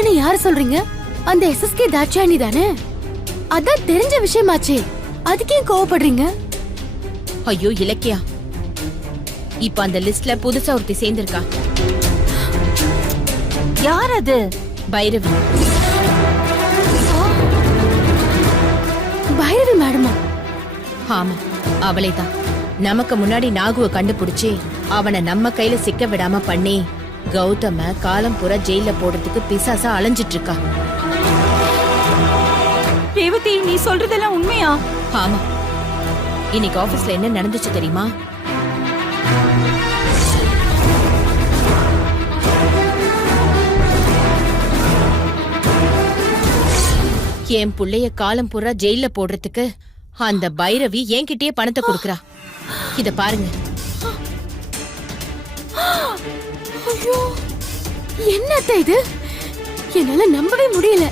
இருக்குன்னு யாரு சொல்றீங்க? அந்த எஸ்எஸ்கே தாட்சாயணி தானே? அதான் தெரிஞ்ச விஷயமாச்சே, அதுக்கே கோவப்படுறீங்க? ஐயோ இலக்கியா, இப்ப அந்த லிஸ்ட்ல புதுசா ஒருத்தி சேர்ந்திருக்கா. யார் அது? பைரவி. பைரவி மேடமா? ஆமா, அவளே தான். நமக்கு முன்னாடி நாகுவை கண்டுபிடிச்சி அவனை நம்ம கையில சிக்க விடாம பண்ணி கௌதம காலம் பூரா ஜெயில போடுறதுக்கு பிசாசா அலைஞ்சிட்டு இருக்கா. ரேவதி, நீ சொல்றதெல்லாம் உண்மையா? ஆமா. இன்னைக்கு ஆபீஸ்ல என்ன நடந்துச்சு தெரியுமா? என் புள்ளைய காலம் பூரா ஜெயில போடுறதுக்கு அந்த பைரவி என்கிட்டயே பணத்தை கொடுக்கறா. இத பாருங்க. ஐயோ, என்னத்த இது? என்னால நம்பவே முடியல.